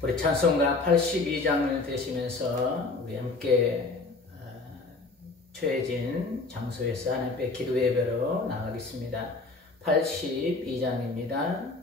우리 찬송가 82장을 되시면서 우리 함께 처해진 장소에서 하나님께 기도 예배로 나가겠습니다. 82장입니다.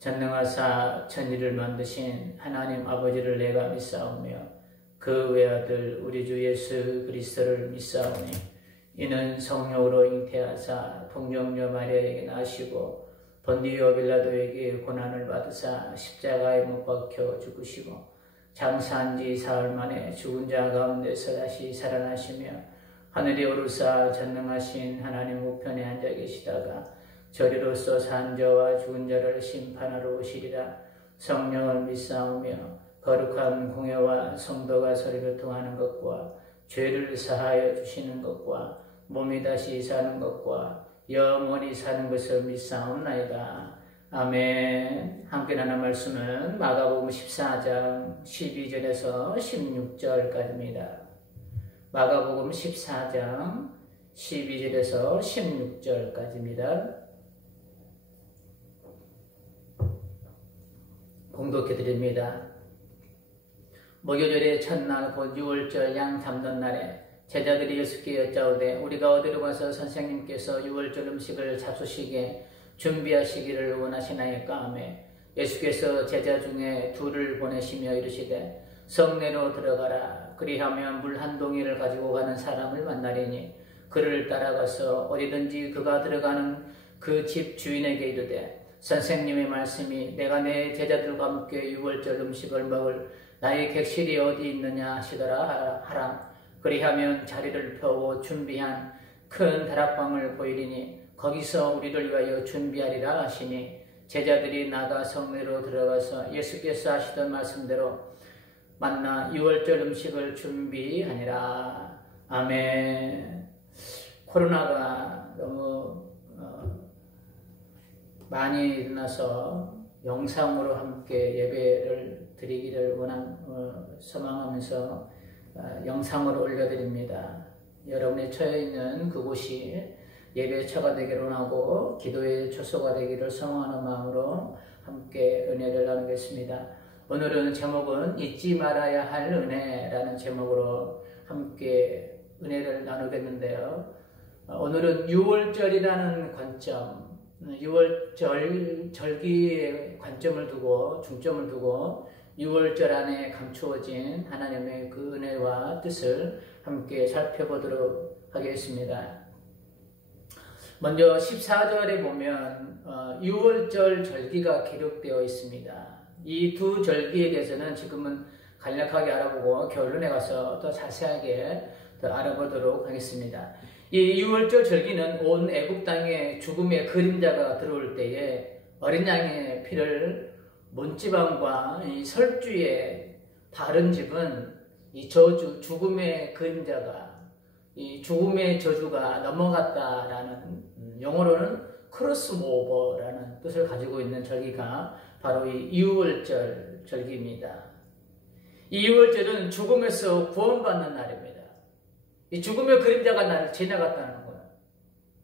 전능하사 천지를 만드신 하나님 아버지를 내가 믿사오며 그 외아들 우리 주 예수 그리스도를 믿사오니 이는 성령으로 잉태하사 동정녀 마리아에게 나시고 본디오 빌라도에게 고난을 받으사 십자가에 못 박혀 죽으시고 장사한 지 사흘 만에 죽은 자 가운데서 다시 살아나시며 하늘에 오르사 전능하신 하나님 우편에 앉아 계시다가 저리로서 산 자와 죽은 자를 심판하러 오시리라. 성령을 믿사오며 거룩한 공회와 성도가 서로 교통하는 것과 죄를 사하여 주시는 것과 몸이 다시 사는 것과 영원히 사는 것을 믿사옵나이다. 아멘. 함께 나눈 말씀은 마가복음 14장 12절에서 16절까지입니다. 마가복음 14장 12절에서 16절까지입니다. 공독해 드립니다. 목요절의 첫날 곧 6월절 양 잡는 날에 제자들이 예수께 여짜오되 우리가 어디로 가서 선생님께서 6월절 음식을 잡수시게 준비하시기를 원하시나이까 하며 예수께서 제자 중에 둘을 보내시며 이르시되 성내로 들어가라. 그리하면 물 한 동이를 가지고 가는 사람을 만나리니 그를 따라가서 어디든지 그가 들어가는 그 집 주인에게 이르되 선생님의 말씀이 내가 내 제자들과 함께 6월절 음식을 먹을 나의 객실이 어디 있느냐 하시더라 하라. 그리하면 자리를 펴고 준비한 큰 다락방을 보이리니 거기서 우리를 위하여 준비하리라 하시니 제자들이 나가 성내로 들어가서 예수께서 하시던 말씀대로 만나 6월절 음식을 준비하니라. 아멘. 코로나가 너무 많이 일어나서 영상으로 함께 예배를 드리기를 소망하면서 영상으로 올려드립니다. 여러분의 처해 있는 그곳이 예배처가 되기를 원하고 기도의 초소가 되기를 소망하는 마음으로 함께 은혜를 나누겠습니다. 오늘은 제목은 잊지 말아야 할 은혜라는 제목으로 함께 은혜를 나누겠는데요. 오늘은 6월절이라는 관점, 6월절 절기의 관점을 두고 중점을 두고 6월절 안에 감추어진 하나님의 그 은혜와 뜻을 함께 살펴보도록 하겠습니다. 먼저 14절에 보면 6월절 절기가 기록되어 있습니다. 이 두 절기에 대해서는 지금은 간략하게 알아보고 결론에 가서 더 자세하게 더 알아보도록 하겠습니다. 이 6월절 절기는 온 애굽 땅에 죽음의 그림자가 들어올 때에 어린 양의 피를 문지방과 이 설주에 바른 집은 이 저주, 죽음의 그림자가, 이 죽음의 저주가 넘어갔다라는 영어로는 크로스 오버라는 뜻을 가지고 있는 절기가 바로 이 6월절 절기입니다. 이 6월절은 죽음에서 구원받는 날입니다. 이 죽음의 그림자가 나를 지나갔다는 거예요.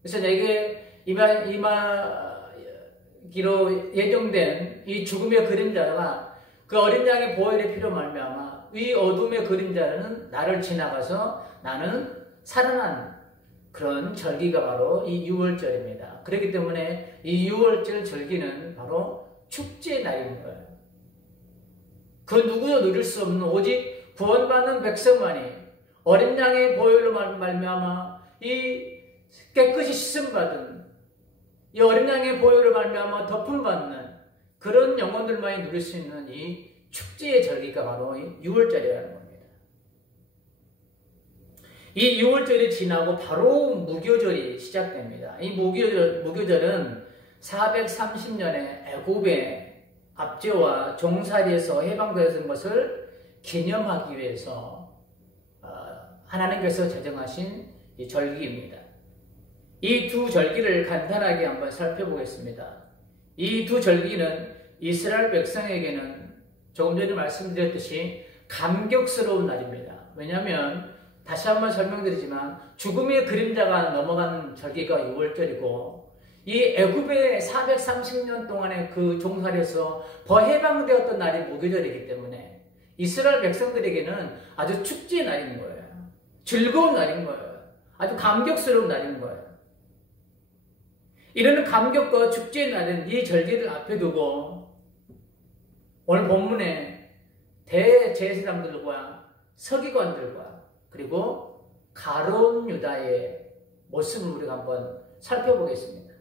그래서 내게 임하기로 예정된 이 죽음의 그림자가 그 어린 양의 보혈의 피로 말미암아 이 어둠의 그림자는 나를 지나가서 나는 살아난 그런 절기가 바로 이 6월절입니다. 그렇기 때문에 이 6월절 절기는 바로 축제의 날인 거예요. 그 누구도 누릴 수 없는 오직 구원받는 백성만이 어린 양의 보혈로 말미암아 이 깨끗이 씻음받은 이 어린 양의 보혈로 말미암아 덮음받는 그런 영혼들만이 누릴 수 있는 이 축제의 절기가 바로 이 6월절이라는 겁니다. 이 6월절이 지나고 바로 무교절이 시작됩니다. 이 무교절은 430년에 애굽의 압제와 종살이에서 해방되었던 것을 기념하기 위해서 하나님께서 제정하신 이 절기입니다. 이 두 절기를 간단하게 한번 살펴보겠습니다. 이 두 절기는 이스라엘 백성에게는 조금 전에 말씀드렸듯이 감격스러운 날입니다. 왜냐하면 다시 한번 설명드리지만 죽음의 그림자가 넘어가는 절기가 6월절이고 이 애굽의 430년 동안의 그 종살이에서 해방되었던 날이 무교절이기 때문에 이스라엘 백성들에게는 아주 축제의 날인 거예요. 즐거운 날인 거예요. 아주 감격스러운 날인 거예요. 이런 감격과 축제의 날은 이 절기를 앞에 두고 오늘 본문에 대제사장들과 서기관들과 그리고 가룟 유다의 모습을 우리가 한번 살펴보겠습니다.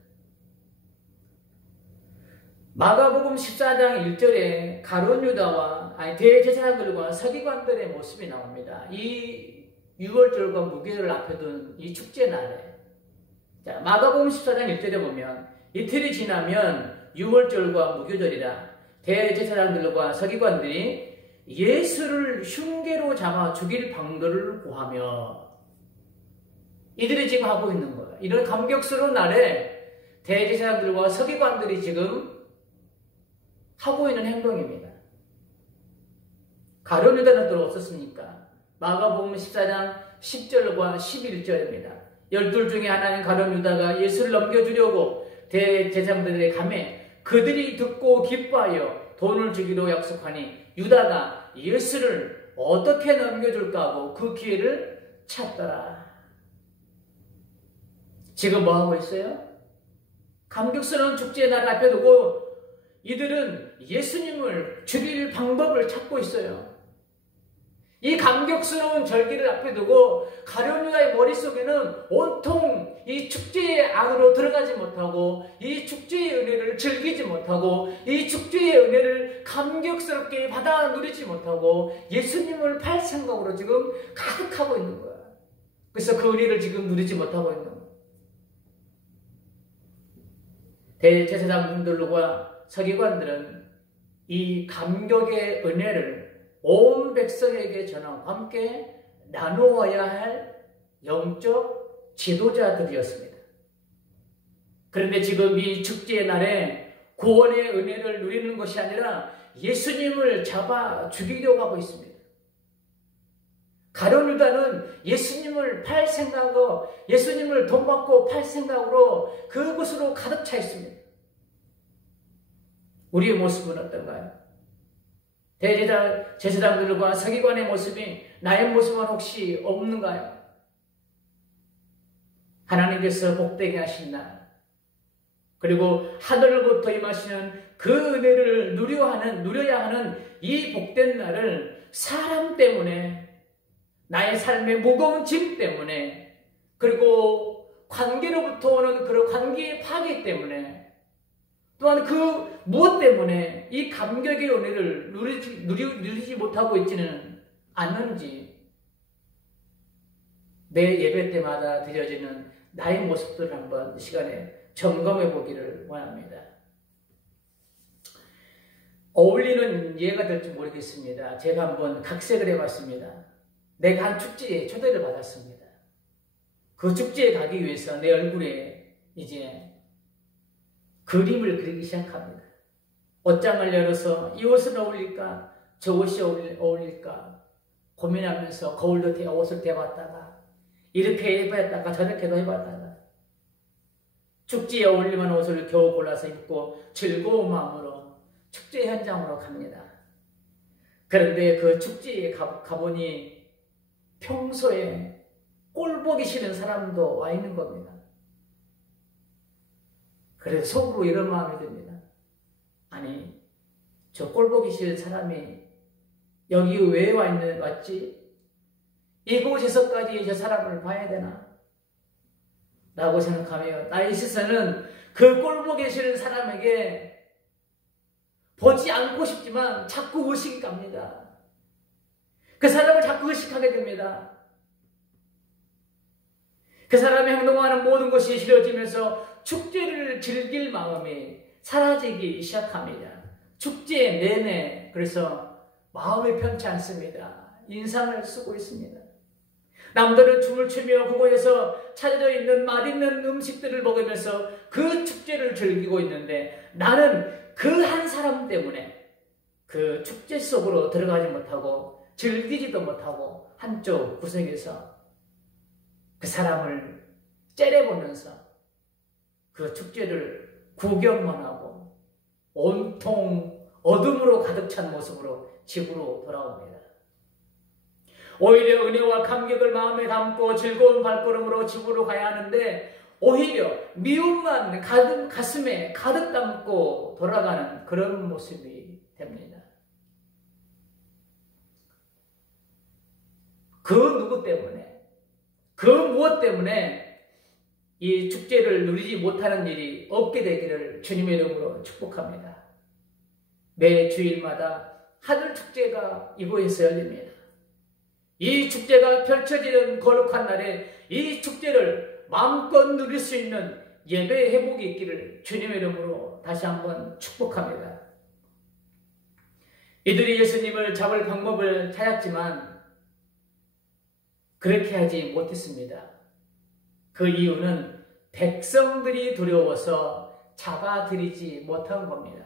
마가복음 14장 1절에 가룟 유다와 대제사장들과 서기관들의 모습이 나옵니다. 이 유월절과 무교절을 앞에 둔 이 축제 날에, 자, 마가복음 14장 1절에 보면 이틀이 지나면 유월절과 무교절이라 대제사장들과 서기관들이 예수를 흉계로 잡아 죽일 방도를 구하며, 이들이 지금 하고 있는 거예요. 이런 감격스러운 날에 대제사장들과 서기관들이 지금 하고 있는 행동입니다. 가룟 유다는 또 어떻습니까? 마가복음 14장 10절과 11절입니다. 12 중에 하나인 가룟 유다가 예수를 넘겨주려고 대제사장들에게 가매 그들이 듣고 기뻐하여 돈을 주기로 약속하니 유다가 예수를 어떻게 넘겨줄까 하고 그 기회를 찾더라. 지금 뭐 하고 있어요? 감격스러운 축제의 날 앞에 두고 이들은 예수님을 죽일 방법을 찾고 있어요. 이 감격스러운 절기를 앞에 두고 가룟 유다의 머릿속에는 온통 이 축제의 안으로 들어가지 못하고 이 축제의 은혜를 즐기지 못하고 이 축제의 은혜를 감격스럽게 받아 누리지 못하고 예수님을 팔 생각으로 지금 가득하고 있는 거야. 그래서 그 은혜를 지금 누리지 못하고 있는 거야. 대제사장들과 서기관들은 이 감격의 은혜를 온 백성에게 전하고 함께 나누어야 할 영적 지도자들이었습니다. 그런데 지금 이 축제의 날에 구원의 은혜를 누리는 것이 아니라 예수님을 잡아 죽이려고 하고 있습니다. 가룟 유다는 예수님을 팔 생각으로, 예수님을 돈 받고 팔 생각으로 그곳으로 가득 차 있습니다. 우리의 모습은 어떤가요? 대제사장들과 서기관의 모습이 나의 모습은 혹시 없는가요? 하나님께서 복되게 하신 날, 그리고 하늘로부터 임하시는 그 은혜를 누려야 하는 이 복된 날을 사람 때문에, 나의 삶의 무거운 짐 때문에, 그리고 관계로부터 오는 그런 관계의 파괴 때문에, 또한 그 무엇 때문에 이 감격의 은혜를 누리지 못하고 있지는 않는지, 매 예배 때마다 드려지는 나의 모습들을 한번 이 시간에 점검해 보기를 원합니다. 어울리는 예가 될지 모르겠습니다. 제가 한번 각색을 해봤습니다. 내가 한 축제에 초대를 받았습니다. 그 축제에 가기 위해서 내 얼굴에 이제 그림을 그리기 시작합니다. 옷장을 열어서 이 옷은 어울릴까? 저 옷이 어울릴까? 고민하면서 거울로 옷을 대봤다가 이렇게 해봤다가 저렇게도 해봤다가 축제에 어울릴 만한 옷을 겨우 골라서 입고 즐거운 마음으로 축제 현장으로 갑니다. 그런데 그 축제에 가보니 평소에 꼴 보기 싫은 사람도 와 있는 겁니다. 그래서 속으로 이런 마음이 듭니다. 아니, 저 꼴 보기 싫은 사람이 여기 왜 왔지? 이곳에서까지 저 사람을 봐야 되나? 라고 생각하며 나의 시선은 그 꼴 보기 싫은 사람에게 보지 않고 싶지만 자꾸 의식이 갑니다. 그 사람을 자꾸 의식하게 됩니다. 그 사람의 행동하는 모든 것이 싫어지면서 축제를 즐길 마음이 사라지기 시작합니다. 축제 내내 그래서 마음이 편치 않습니다. 인상을 쓰고 있습니다. 남들은 춤을 추며 그곳에서 차려져 있는 맛있는 음식들을 먹으면서 그 축제를 즐기고 있는데 나는 그 한 사람 때문에 그 축제 속으로 들어가지 못하고 즐기지도 못하고 한쪽 구석에서 그 사람을 째려보면서 그 축제를 구경만 하고 온통 어둠으로 가득 찬 모습으로 집으로 돌아옵니다. 오히려 은혜와 감격을 마음에 담고 즐거운 발걸음으로 집으로 가야 하는데 오히려 미움만 가슴에 가득 담고 돌아가는 그런 모습이 됩니다. 그 누구 때문에, 그 무엇 때문에 이 축제를 누리지 못하는 일이 없게 되기를 주님의 이름으로 축복합니다. 매 주일마다 하늘 축제가 이곳에서 열립니다. 이 축제가 펼쳐지는 거룩한 날에 이 축제를 마음껏 누릴 수 있는 예배의 회복이 있기를 주님의 이름으로 다시 한번 축복합니다. 이들이 예수님을 잡을 방법을 찾았지만 그렇게 하지 못했습니다. 그 이유는 백성들이 두려워서 잡아들이지 못한 겁니다.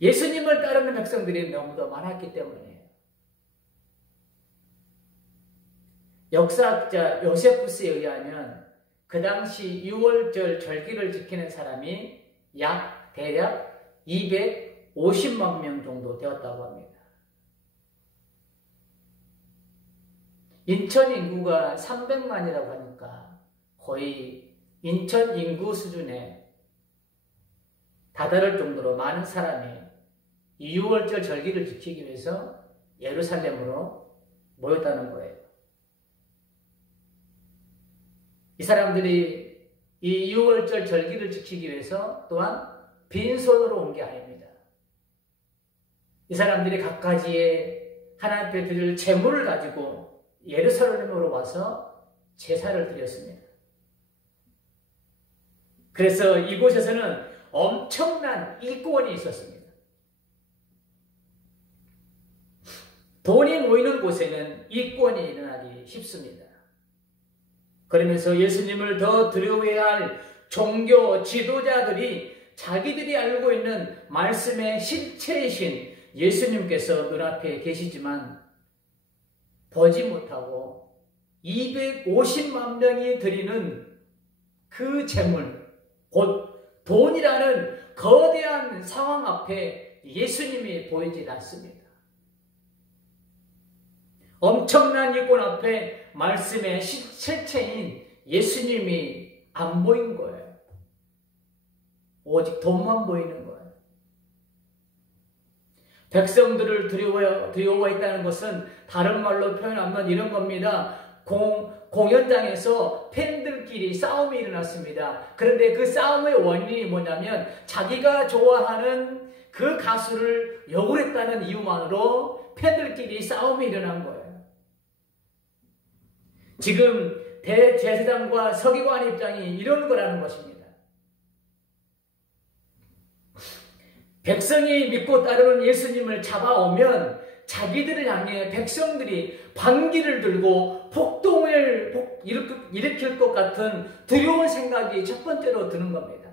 예수님을 따르는 백성들이 너무도 많았기 때문이에요. 역사학자 요세푸스에 의하면 그 당시 유월절 절기를 지키는 사람이 대략 250만 명 정도 되었다고 합니다. 인천 인구가 300만이라고 하니까 거의 인천 인구 수준에 다다를 정도로 많은 사람이 이 유월절 절기를 지키기 위해서 예루살렘으로 모였다는 거예요. 이 사람들이 이 유월절 절기를 지키기 위해서 또한 빈손으로 온 게 아닙니다. 이 사람들이 갖가지의 하나님 앞에 드릴 제물을 가지고 예루살렘으로 와서 제사를 드렸습니다. 그래서 이곳에서는 엄청난 이권이 있었습니다. 돈이 모이는 곳에는 이권이 일어나기 쉽습니다. 그러면서 예수님을 더 두려워해야 할 종교 지도자들이 자기들이 알고 있는 말씀의 실체이신 예수님께서 눈앞에 계시지만 보지 못하고 250만 명이 드리는 그 재물, 곧 돈이라는 거대한 상황 앞에 예수님이 보이질 않습니다. 엄청난 이권 앞에 말씀의 실체인 예수님이 안 보인 거예요. 오직 돈만 보이는 거예요. 백성들을 두려워했다는 것은 다른 말로 표현하면 이런 겁니다. 공연장에서 팬들끼리 싸움이 일어났습니다. 그런데 그 싸움의 원인이 뭐냐면 자기가 좋아하는 그 가수를 욕을 했다는 이유만으로 팬들끼리 싸움이 일어난 거예요. 지금 대제사장과 서기관의 입장이 이런 거라는 것입니다. 백성이 믿고 따르는 예수님을 잡아오면 자기들을 향해 백성들이 반기를 들고 폭동을 일으킬 것 같은 두려운 생각이 첫 번째로 드는 겁니다.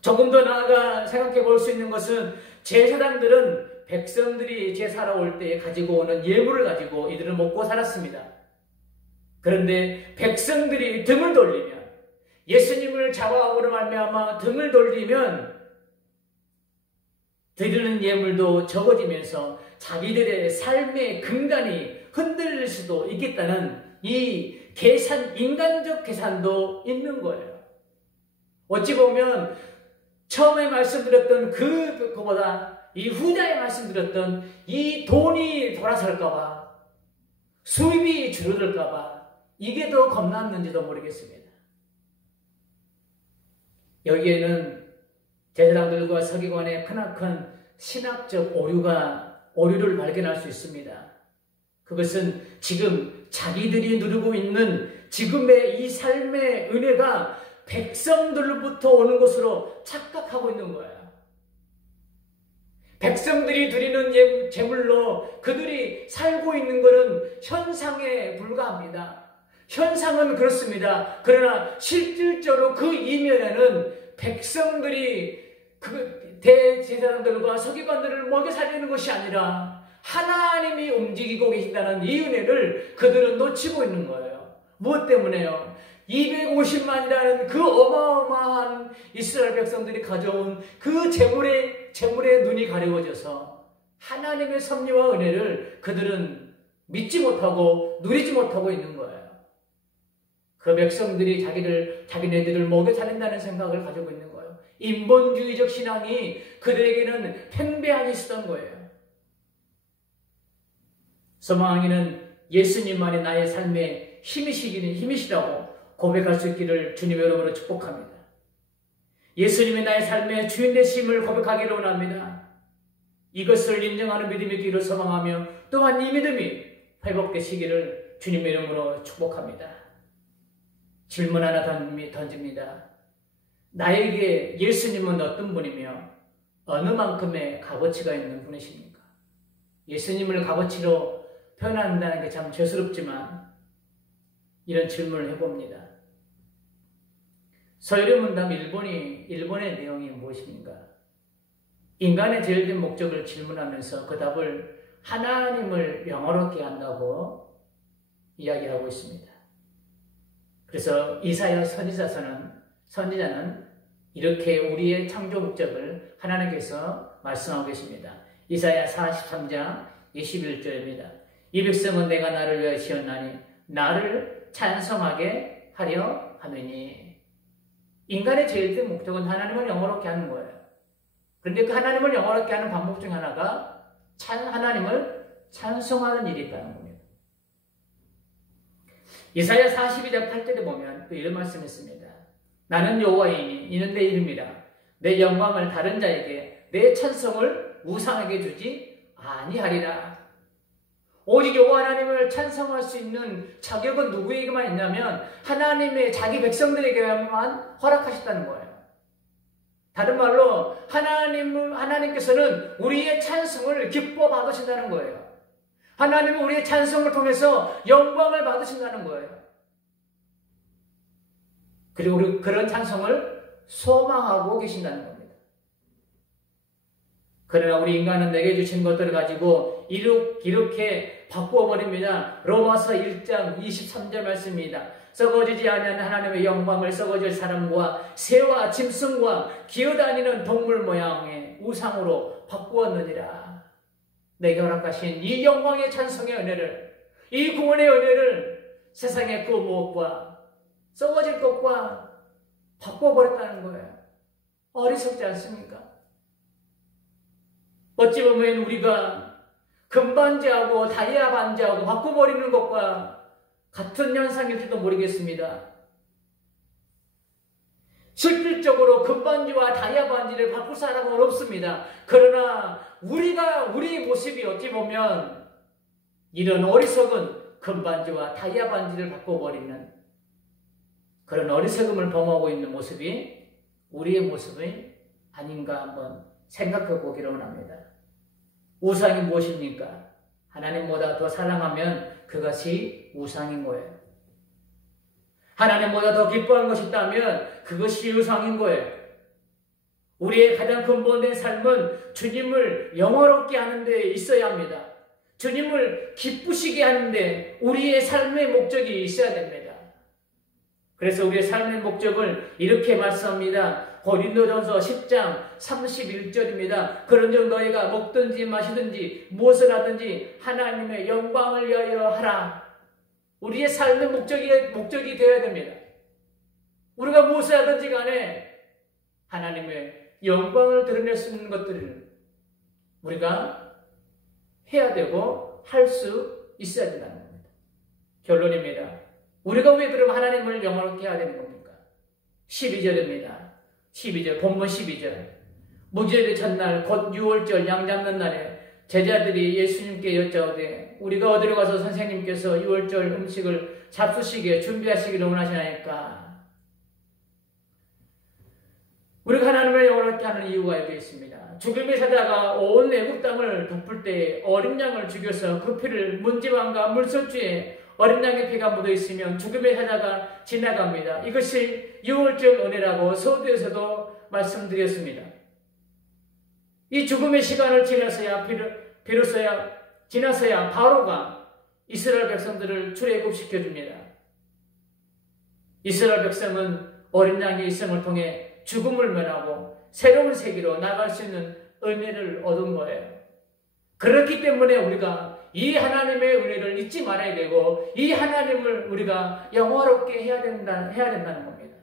조금 더 나아가 생각해 볼 수 있는 것은 제사장들은 백성들이 제사로 올 때 가지고 오는 예물을 가지고 이들은 먹고 살았습니다. 그런데 백성들이 등을 돌리면 예수님을 잡아오므로 말미암아 등을 돌리면 드리는 예물도 적어지면서 자기들의 삶의 근간이 흔들릴 수도 있겠다는 이 인간적 계산도 있는 거예요. 어찌 보면 처음에 말씀드렸던 그거보다 이 후자에 말씀드렸던 이 돈이 돌아설까봐, 수입이 줄어들까봐 이게 더 겁났는지도 모르겠습니다. 여기에는 제사장들과 서기관의 크나큰 신학적 오류를 발견할 수 있습니다. 그것은 지금 자기들이 누리고 있는 지금의 이 삶의 은혜가 백성들로부터 오는 것으로 착각하고 있는 거예요. 백성들이 드리는 제물로 그들이 살고 있는 것은 현상에 불과합니다. 현상은 그렇습니다. 그러나 실질적으로 그 이면에는 백성들이 그 대제사장들과 서기관들을 먹여 살리는 것이 아니라 하나님이 움직이고 계신다는 이 은혜를 그들은 놓치고 있는 거예요. 무엇 때문에요? 250만이라는 그 어마어마한 이스라엘 백성들이 가져온 그 재물의 눈이 가려워져서 하나님의 섭리와 은혜를 그들은 믿지 못하고 누리지 못하고 있는 거예요. 그 백성들이 자기네들을 먹여 살린다는 생각을 가지고 있는 거예요. 인본주의적 신앙이 그들에게는 팽배하게 있었던 거예요. 소망이는 예수님만이 나의 삶의 힘이시라고 고백할 수 있기를 주님 여러분으로 축복합니다. 예수님이 나의 삶의 주인 되심을 고백하기를 원합니다. 이것을 인정하는 믿음이 있기를 소망하며 또한 이 믿음이 회복되시기를 주님의 이름으로 축복합니다. 질문 하나 던집니다. 나에게 예수님은 어떤 분이며 어느 만큼의 값어치가 있는 분이십니까? 예수님을 값어치로 표현한다는 게 참 죄스럽지만 이런 질문을 해봅니다. 서열의 문답 1번의 내용이 무엇입니까? 인간의 제일된 목적을 질문하면서 그 답을 하나님을 영화롭게 한다고 이야기하고 있습니다. 그래서 이사야 선지자는 이렇게 우리의 창조 목적을 하나님께서 말씀하고 계십니다. 이사야 43장 21절입니다. 이 백성은 내가 나를 위하여 지었나니 나를 찬송하게 하려 하느니. 인간의 제일된 목적은 하나님을 영화롭게 하는 거예요. 그런데 그 하나님을 영화롭게 하는 방법 중 하나가 하나님을 찬송하는 일이 있다는 겁니다. 이사야 42장 8절에 보면 또 이런 말씀이 있습니다. 나는 여호와이니 이는 내 이름이라. 내 영광을 다른 자에게 내 찬송을 우상에게 주지 아니하리라. 오직 여호와 하나님을 찬송할 수 있는 자격은 누구에게만 있냐면 하나님의 자기 백성들에게만 허락하셨다는 거예요. 다른 말로 하나님께서는 우리의 찬송을 기뻐 받으신다는 거예요. 하나님은 우리의 찬송을 통해서 영광을 받으신다는 거예요. 그리고 우리 그런 찬송을 소망하고 계신다는 겁니다. 그러나 우리 인간은 내게 주신 것들을 가지고 이렇게 바꾸어버립니다. 로마서 1장 23절 말씀입니다. 썩어지지 않는 하나님의 영광을 썩어질 사람과 새와 짐승과 기어다니는 동물 모양의 우상으로 바꾸었느니라. 내게 허락하신 이 영광의 찬송의 은혜를, 이 구원의 은혜를 세상의 그 무엇과 썩어질 것과 바꿔버렸다는 거예요. 어리석지 않습니까? 어찌 보면 우리가 금반지하고 다이아 반지하고 바꿔버리는 것과 같은 현상일지도 모르겠습니다. 실질적으로 금반지와 다이아 반지를 바꿀 사람은 없습니다. 그러나 우리 모습이 어찌 보면 이런 어리석은 금반지와 다이아 반지를 바꿔버리는 그런 어리석음을 범하고 있는 모습이 우리의 모습이 아닌가 한번 생각해 보기를 원합니다. 우상이 무엇입니까? 하나님보다 더 사랑하면 그것이 우상인 거예요. 하나님보다 더 기뻐하는 것이 있다면 그것이 우상인 거예요. 우리의 가장 근본된 삶은 주님을 영화롭게 하는 데 있어야 합니다. 주님을 기쁘시게 하는데 우리의 삶의 목적이 있어야 됩니다. 그래서 우리의 삶의 목적을 이렇게 말씀합니다. 고린도전서 10장 31절입니다. 그런즉 너희가 먹든지 마시든지 무엇을 하든지 하나님의 영광을 위하여 하라. 우리의 삶의 목적이 되어야 됩니다. 우리가 무엇을 하든지 간에 하나님의 영광을 드러낼 수 있는 것들을 우리가 해야 되고 할 수 있어야 된다는 겁니다. 결론입니다. 우리가 왜 그럼 하나님을 영화롭게 해야 되는 겁니까? 12절입니다. 12절, 본문 12절. 무교일의 첫날 곧 유월절 양 잡는 날에 제자들이 예수님께 여짜오되 우리가 어디로 가서 선생님께서 유월절 음식을 잡수시게 준비하시기를 원하시나이까? 우리가 하나님을 영화롭게 하는 이유가 여기 있습니다. 죽음의 사자가 온 애국 땅을 덮을 때 어린 양을 죽여서 그 피를 문지방과 물소주에 어린 양의 피가 묻어 있으면 죽음의 사자가 지나갑니다. 이것이 유월절 은혜라고 서두에서도 말씀드렸습니다. 이 죽음의 시간을 지나서야 지나서야 바로가 이스라엘 백성들을 출애굽시켜 줍니다. 이스라엘 백성은 어린 양의 일생을 통해 죽음을 면하고 새로운 세계로 나갈 수 있는 은혜를 얻은 거예요. 그렇기 때문에 우리가 이 하나님의 은혜를 잊지 말아야 되고 이 하나님을 우리가 영화롭게 해야 된다는 겁니다.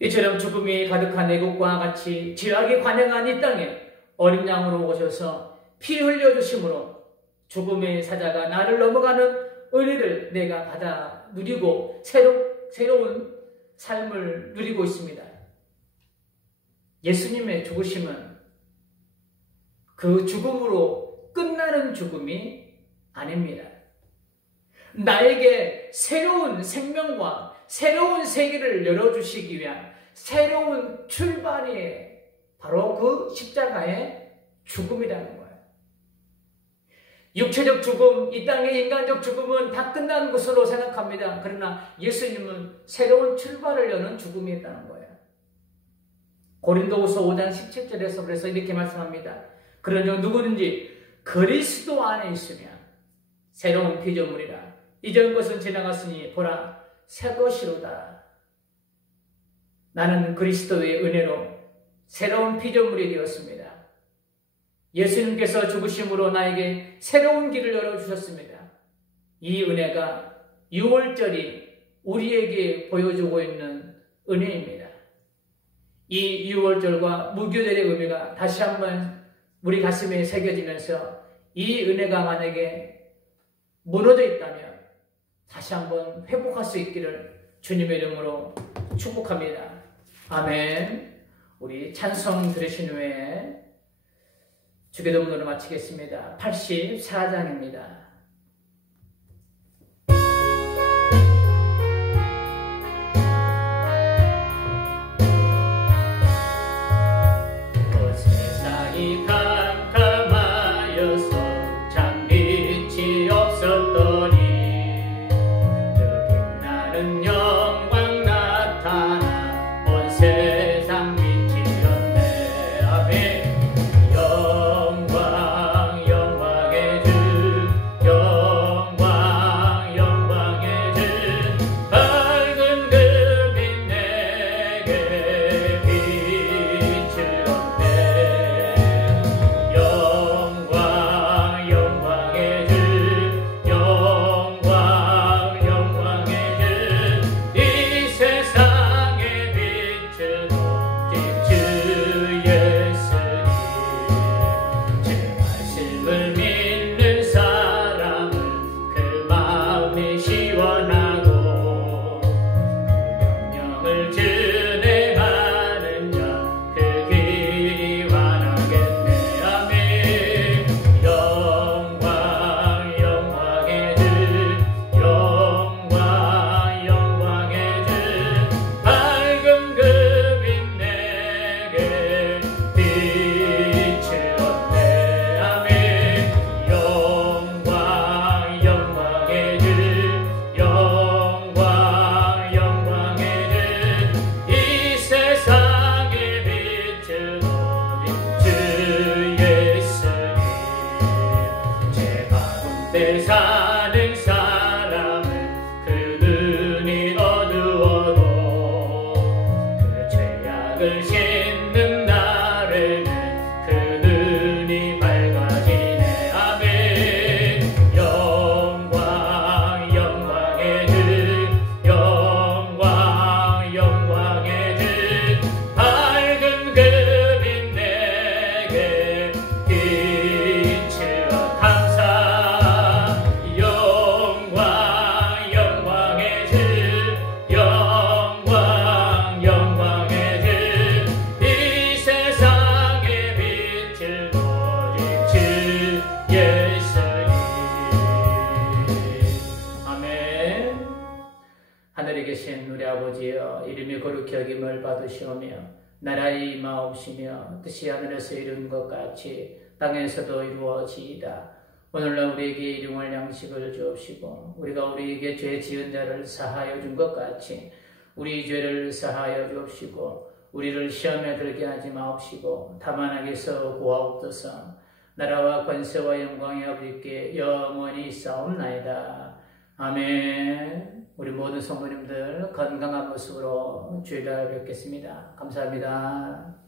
이처럼 죽음이 가득한 애국과 같이 죄악이 관영한 이 땅에 어린 양으로 오셔서 피 흘려주심으로 죽음의 사자가 나를 넘어가는 은혜를 내가 받아 누리고 새로운 삶을 누리고 있습니다. 예수님의 죽으심은 그 죽음으로 끝나는 죽음이 아닙니다. 나에게 새로운 생명과 새로운 세계를 열어주시기 위한 새로운 출발이 바로 그 십자가의 죽음이라는 거예요. 육체적 죽음, 이 땅의 인간적 죽음은 다 끝난 것으로 생각합니다. 그러나 예수님은 새로운 출발을 여는 죽음이 있다는 거예요. 고린도후서 5장 17절에서 그래서 이렇게 말씀합니다. 그러나 누구든지 그리스도 안에 있으면 새로운 피조물이라. 이전 것은 지나갔으니 보라 새 것이로다. 나는 그리스도의 은혜로 새로운 피조물이 되었습니다. 예수님께서 죽으심으로 나에게 새로운 길을 열어주셨습니다. 이 은혜가 6월절이 우리에게 보여주고 있는 은혜입니다. 이 6월절과 무교절의 의미가 다시 한번 우리 가슴에 새겨지면서 이 은혜가 만약에 무너져 있다면 다시 한번 회복할 수 있기를 주님의 이름으로 축복합니다. 아멘. 우리 찬송 들으신 후에 주기도문으로 마치겠습니다. 84장입니다. 하늘에 계신 우리 아버지여, 이름이 거룩히 여김을 받으시오며 나라의 임하옵시며 뜻이 하늘에서 이룬 것 같이 땅에서도 이루어지이다. 오늘날 우리에게 일용할 양식을 주옵시고 우리가 우리에게 죄 지은 자를 사하여 준 것 같이 우리 죄를 사하여 주옵시고 우리를 시험에 들게 하지 마옵시고 다만 악에서 구하옵소서. 나라와 권세와 영광이 아버지께 영원히 있사옵나이다. 아멘. 우리 모든 성도님들 건강한 모습으로 주일날 뵙겠습니다. 감사합니다.